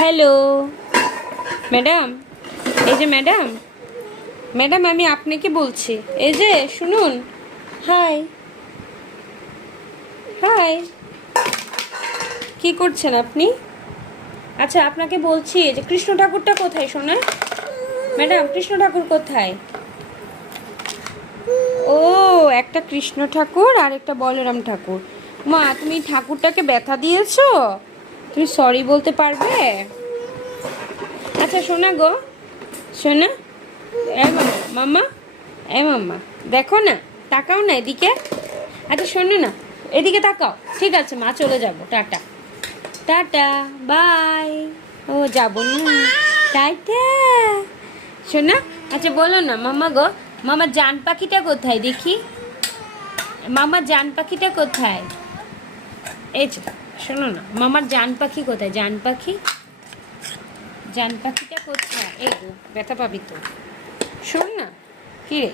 Hello madam, এই যে madam, madam আমি আপনাকে বলছি, এই যে শুনুন। হাই হাই, কি করছেন আপনি? আচ্ছা আপনাকে বলছি যে কৃষ্ণ ঠাকুরটা কোথায় শোনা? ম্যাডাম কৃষ্ণ ঠাকুর কোথায়? ও, একটা কৃষ্ণ ঠাকুর আর একটা বলরাম ঠাকুর। মা তুমি ঠাকুরটাকে ব্যথা দিয়েছো? তুমি সরি বলতে পারবে? আচ্ছা শোনা গো, শোনা, এ মামা, মামা, এ মামা, দেখো না, তাকাও না এদিকে। আচ্ছা শোনো না, এদিকে তাকাও। ঠিক আছে মা, চলে যাব, টাটা টাটা বাই। ও যাবো না, টাটা। শোনা, আচ্ছা বলো না মামা গো, মামা জান পাখিটা কোথায় দেখি? মামা জান পাখিটা কোথায়? এই যে শোনো না, মামার জান পাখি কোথায়? জান পাখি, জান পাখিটা কোথায়? এই গো, ব্যথা পাবি তো, শোন না। কি রে?